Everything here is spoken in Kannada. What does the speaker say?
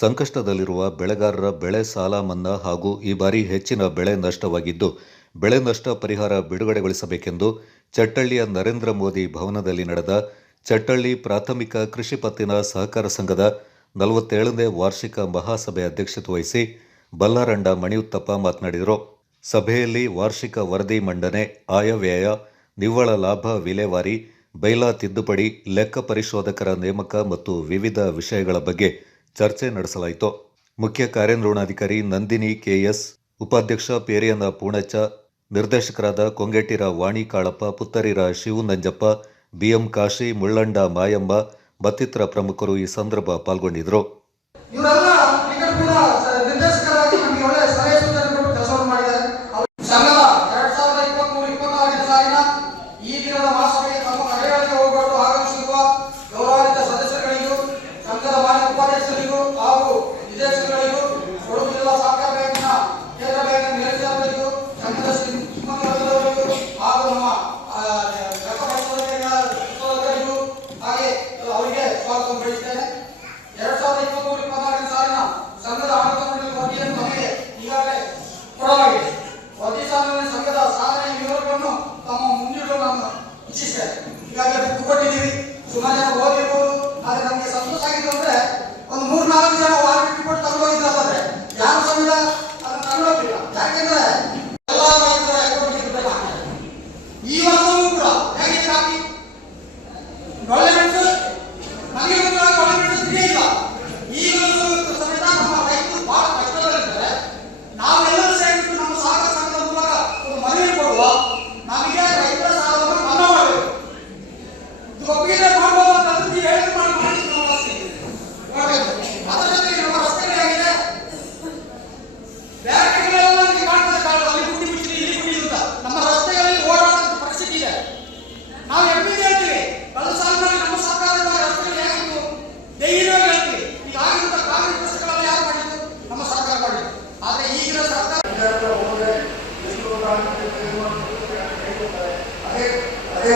ಸಂಕಷ್ಟದಲ್ಲಿರುವ ಬೆಳೆಗಾರರ ಬೆಳೆ ಸಾಲ ಮನ್ನಾ ಹಾಗೂ ಈ ಬಾರಿ ಹೆಚ್ಚಿನ ಬೆಳೆ ನಷ್ಟವಾಗಿದ್ದು, ಬೆಳೆ ನಷ್ಟ ಪರಿಹಾರ ಬಿಡುಗಡೆಗೊಳಿಸಬೇಕೆಂದು ಚಟ್ಟಳ್ಳಿಯ ನರೇಂದ್ರ ಮೋದಿ ಭವನದಲ್ಲಿ ನಡೆದ ಚಟ್ಟಳ್ಳಿ ಪ್ರಾಥಮಿಕ ಕೃಷಿ ಪತ್ತಿನ ಸಹಕಾರ ಸಂಘದ 47ನೇ ವಾರ್ಷಿಕ ಮಹಾಸಭೆ ಅಧ್ಯಕ್ಷತೆ ವಹಿಸಿ ಬಲ್ಲಾರಂಡ ಮಣಿಯುತ್ತಪ್ಪ ಮಾತನಾಡಿದರು. ಸಭೆಯಲ್ಲಿ ವಾರ್ಷಿಕ ವರದಿ ಮಂಡನೆ, ಆಯವ್ಯಯ, ನಿವ್ವಳ ಲಾಭ ವಿಲೇವಾರಿ, ಬೈಲಾ ತಿದ್ದುಪಡಿ, ಲೆಕ್ಕ ಪರಿಶೋಧಕರ ನೇಮಕ ಮತ್ತು ವಿವಿಧ ವಿಷಯಗಳ ಬಗ್ಗೆ ಚರ್ಚೆ ನಡೆಸಲಾಯಿತು. ಮುಖ್ಯ ಕಾರ್ಯನಿರ್ವಹಣಾಧಿಕಾರಿ ನಂದಿನಿ ಕೆಎಸ್, ಉಪಾಧ್ಯಕ್ಷ ಪೇರಿಯನ ಪೂಣಚ್ಚ, ನಿರ್ದೇಶಕರಾದ ಕೊಂಗೆಟ್ಟಿರ ವಾಣಿ ಕಾಳಪ್ಪ, ಪುತ್ತರಿರ ಶಿವು ನಂಜಪ್ಪ, ಬಿಎಂ ಕಾಶಿ, ಮುಳ್ಳಂಡ ಮಾಯಮ್ಮ ಮತ್ತಿತರ ಪ್ರಮುಖರು ಈ ಸಂದರ್ಭ ಪಾಲ್ಗೊಂಡಿದ್ದರು. ಈಗಾಗಲೇ ಬುಕ್ ಕೊಟ್ಟಿದ್ದೀವಿ, ಸುಮಾರು ಜನ ಓದಿರ್ಬೋದು. ಆದರೆ ನಮಗೆ ಸಂತೋಷ ಆಗಿದ್ದು ಅಂದರೆ ಒಂದು 3-4 ಜನ ವಾಲ್ಮೀಕಿ ರಿಪೋರ್ಟ್ ತಗೊಂಡೋಗಿದ್ದಾದ್ರೆ ಯಾರು ಸಮೇತ ಅದನ್ನು ತಗೊಂಡೋಗಿಲ್ಲ. ಯಾಕೆಂದ್ರೆ ಎಲ್ಲ ರೈತರ ಅಕೌಂಟ್ಗೆ ದುಡ್ಡು ಹಾಕ್ತಾರೆ. ಈ ವರ್ಷವೂ ಕೂಡ ಹೇಗೆ ಹಾಕಿ ಒಳ್ಳೆ ಮೆಣಸು ನಮಗೆ ಒಳ್ಳೆ ಮೆಣಸು ತಿಳಿಯಿಲ್ಲ. ಈ ವರ್ಷ ಸಮೇತ ನಮ್ಮ ರೈತರು ಬಹಳ ಕಷ್ಟದಲ್ಲಿದ್ದಾರೆ. ನಾವೆಲ್ಲರೂ ಸೇರಿಬಿಟ್ಟು ನಮ್ಮ ಸಹಕಾರ ಸಂಘದ ಮೂಲಕ ಒಂದು ಮನವಿ ಕೊಡುವ, ನಮಗೆ ರೈತರ ಸಾಲವನ್ನು ಮನ್ನಾ ಮಾಡಬೇಕು. ಒಪ್ಪಿಗೆ ಮಾಡಬಹುದು ಅಂತ ನೀವು ಹೇಳಿದ್ರೆ ಮಾಡಿ ಅದರ ಜೊತೆಗೆ ನಮ್ಮ ರಸ್ತೆಗಳಾಗಿದೆ, ಬೇರೆ ಕಡೆಗಳೆಲ್ಲ ನಿಮಗೆ ಕಾಣ್ತದೆ, ಅಲ್ಲಿ ಗುಡ್ಡಿ ಮುಚ್ಚಿ ಇಲ್ಲಿ ಗುಡ್ಡಿ ಅಂತ ನಮ್ಮ ರಸ್ತೆಗಳಲ್ಲಿ ಓಡಾಡುವಂತ ಪರಿಸ್ಥಿತಿ ಇದೆ. ನಾವು ಎಮ್ಮಿಗೆ ಹೇಳ್ತೀವಿ, ಕಳೆದ ಸಾಲಿನಲ್ಲಿ ನಮ್ಮ ಸರ್ಕಾರದ ರಸ್ತೆಗಳು ಹೇಗಿತ್ತು ಧೈರ್ಯವಾಗಿ ಹೇಳ್ತೀವಿ. ಈಗ ಆಗಿರುವಂತ ಕಾಂಗ್ರೆಸ್ ರಸ್ತೆಗಳಲ್ಲಿ ಯಾರು ಮಾಡಿದ್ದು? ನಮ್ಮ ಸರ್ಕಾರ ಮಾಡಿದ್ದು. ಆದ್ರೆ ಈಗಿನ ಸರ್ಕಾರ ಅದೇ